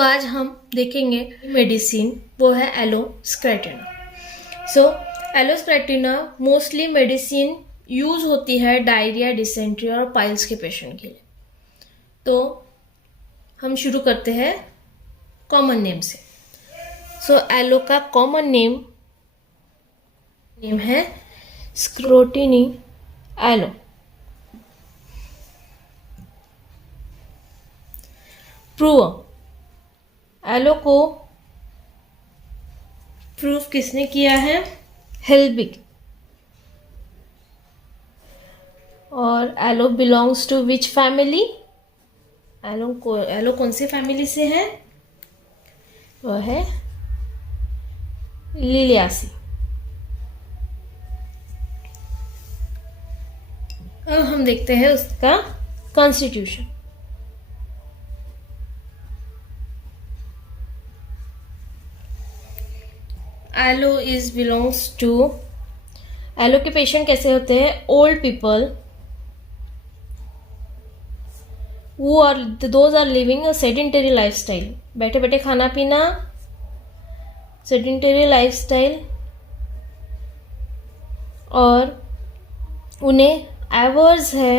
तो आज हम देखेंगे मेडिसिन, वो है एलोस्क्रेटिना। सो एलोस्क्रेटिना मोस्टली मेडिसिन यूज होती है डायरिया, डिसेंट्री और पाइल्स के पेशेंट के लिए। तो हम शुरू करते हैं कॉमन नेम से। सो एलो का कॉमन नेम है स्क्रोटिनी एलो। प्रूव एलो को प्रूव किसने किया है? हेल्बिग। और aloe belongs to which family? Aloe कौन से फैमिली से है? वह है लिलियासी। अब हम देखते हैं उसका constitution. Aloe is belongs to, aloe के पेशेंट कैसे होते हैं? Old people those are living a sedentary lifestyle, बैठे बैठे खाना पीना, सेडेंटरी लाइफस्टाइल, और उन्हें एवर्स है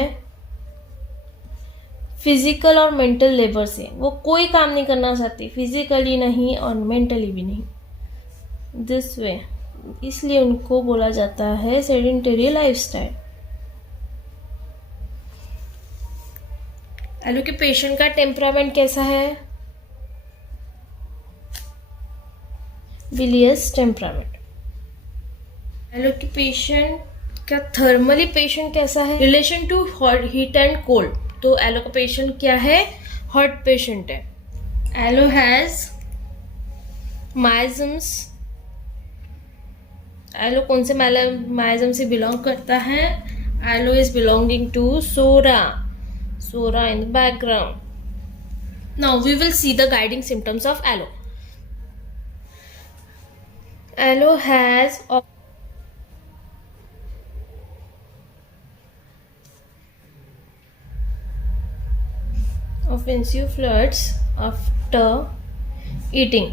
फिजिकल और मेंटल लेबर से। वो कोई काम नहीं करना चाहती, फिजिकली नहीं और मेंटली भी नहीं, दिस वे, इसलिए उनको बोला जाता है सेडेंटरी लाइफस्टाइल। एलो के पेशेंट का टेम्परामेंट कैसा है? Bilious temperament. एलो के पेशेंट का थर्मली पेशेंट कैसा है? Relation to heat and cold. तो एलो का पेशेंट क्या है? हॉट पेशेंट है। Aloe has miasms. एलो कौन से माइजम से बिलोंग करता है? Aloe is belonging to psora in the background. Now we will see the guiding symptoms of aloe. Aloe has offensive fluids after eating.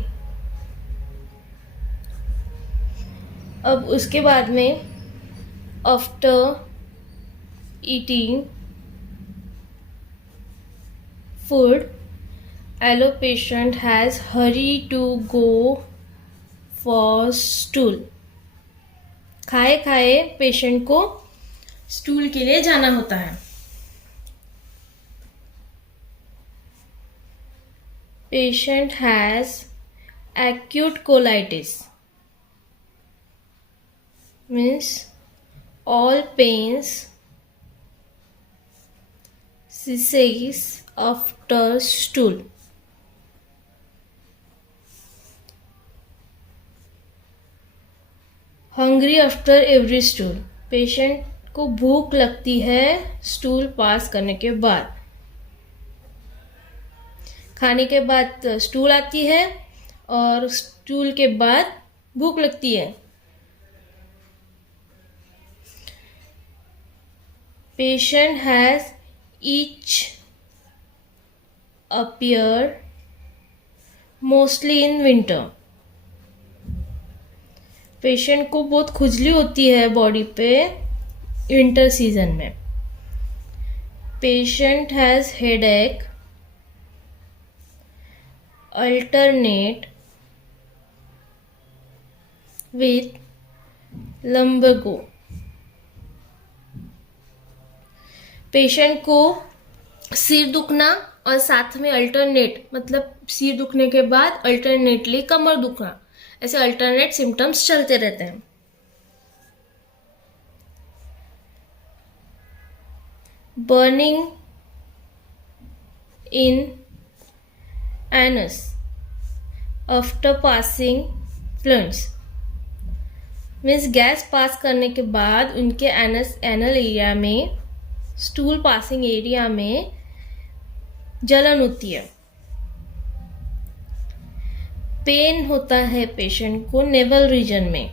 अब उसके बाद में after eating food, aloe patient has hurry to go for stool. खाए खाए patient को stool के लिए जाना होता है। Patient has acute colitis, means all pains cease after stool. Hungry after every stool. Patient को भूख लगती है स्टूल पास करने के बाद। खाने के बाद स्टूल आती है और स्टूल के बाद भूख लगती है। Patient has itch appear mostly in winter. Patient को बहुत खुजली होती है बॉडी पे विंटर सीजन में। Patient has headache alternate with lumbago. Patient को सिर दुखना और साथ में अल्टरनेट, मतलब सिर दुखने के बाद अल्टरनेटली कमर दुखना, ऐसे अल्टरनेट सिम्टम्स चलते रहते हैं। Burning in anus after passing fluids, means gas pass करने के बाद उनके एनल एरिया में, स्टूल पासिंग एरिया में जलन होती है। पेन होता है पेशेंट को नेवल रीजन में,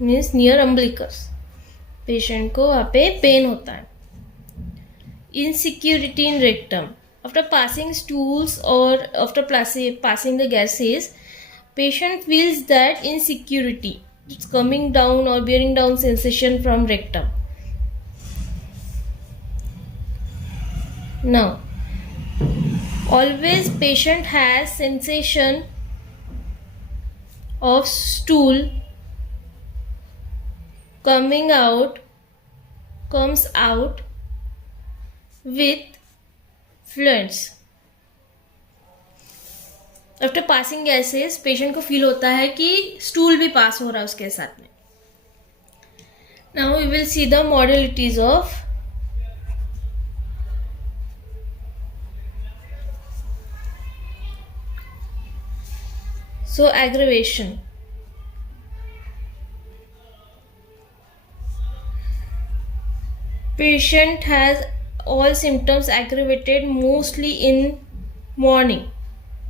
मीन्स नियर अम्बिलिकस, पेशेंट को वहाँ पे पेन होता है। Insecurity in rectum, After passing stools or after passing the gases, patient feels that insecurity. It's coming down or bearing down sensation from rectum. Now, always patient has sensation of stool comes out with fluids. After passing gases patient को feel होता है कि stool भी पास हो रहा है उसके साथ में. Now we will see the modalities of so aggravation. Patient has all symptoms aggravated mostly in morning,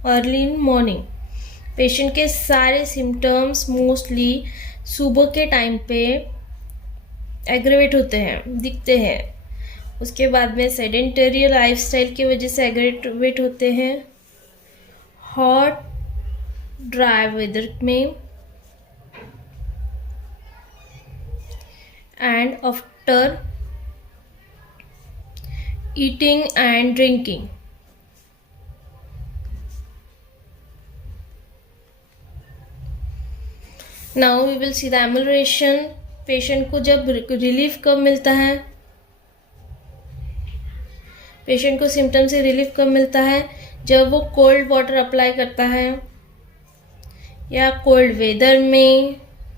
early in morning. Patient के सारे सिम्टम्स मोस्टली सुबह के टाइम पे एग्रेवेट होते हैं, दिखते हैं. उसके बाद में सेडेंटरी लाइफस्टाइल की वजह से एग्रेवेट होते हैं. हॉट ड्राई वेदर में and after eating and drinking. Now we will see the amelioration. Patient को जब रिलीफ कब मिलता है, पेशेंट को सिम्टम से रिलीफ कब मिलता है, जब वो कोल्ड वाटर अप्लाई करता है या कोल्ड वेदर में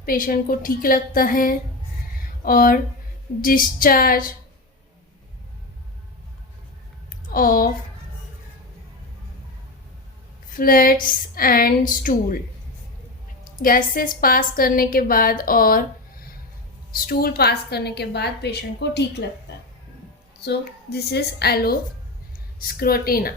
पेशेंट को ठीक लगता है और discharge of fluids and stool. Gases pass करने के बाद और स्टूल पास करने के बाद पेशेंट को ठीक लगता है. So this is एलोस्क्रोटिना.